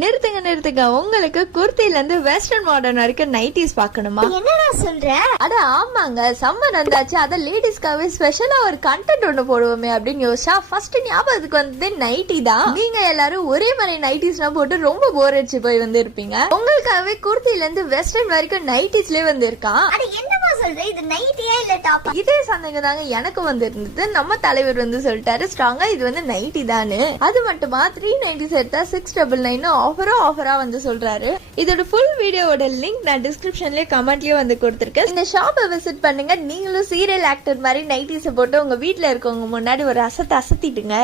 நிறுத்துங்க, உங்களுக்கு குர்த்தில இருந்து வெஸ்டர்ன் மாடர்ன் வரைக்கும் நைட்டிஸ் பாக்கணுமா? என்னடா சொல்ற? அட ஆமாங்க, சம்மர் வந்தாச்சு, அத லேடிஸ்க்காவே ஸ்பெஷலா ஒரு கண்டென்ட் ஒண்ணு போடுவோமே அப்படின்னு யோசிச்சா ஃபர்ஸ்ட் ஞாபகத்துக்கு வந்தது நைட்டி தான். நீங்க எல்லாரும் ஒரே மாதிரி நைட்டிஸ்லாம் போட்டு ரொம்ப போர் அடிச்சு போய் வந்து இருப்பீங்க. உங்களுக்காகவே குர்த்தில இருந்து வெஸ்டர்ன் வரைக்கும் நைட்டிஸ்லயே வந்து இருக்கான். அட என்னமா சொல்ற? இது நைட்டியா இல்ல டாப்பா? இதே சந்தேகம் தாங்க எனக்கு வந்து இருந்தது. நம்ம தலைவர் வந்து சொல்லிட்டாரு ஸ்ட்ராங்கா இது வந்து நைட்டி தானு. அது மட்டுமா 390 எடுத்தா 699 ஆஃபரா வந்து சொல்றாரு. இதோட ஃபுல் வீடியோவோட லிங்க் நான் டிஸ்கிரிப்ஷன்லயே கமெண்ட்லயே வந்து கொடுத்திருக்கேன். இந்த ஷாப்பை விசிட் பண்ணுங்க. நீங்களும் சீரியல் ஆக்டர் மாதிரி நைட்டிஸ் போட்டு உங்க வீட்டுல இருக்கவங்க முன்னாடி ஒரு அசத்திட்டுங்க.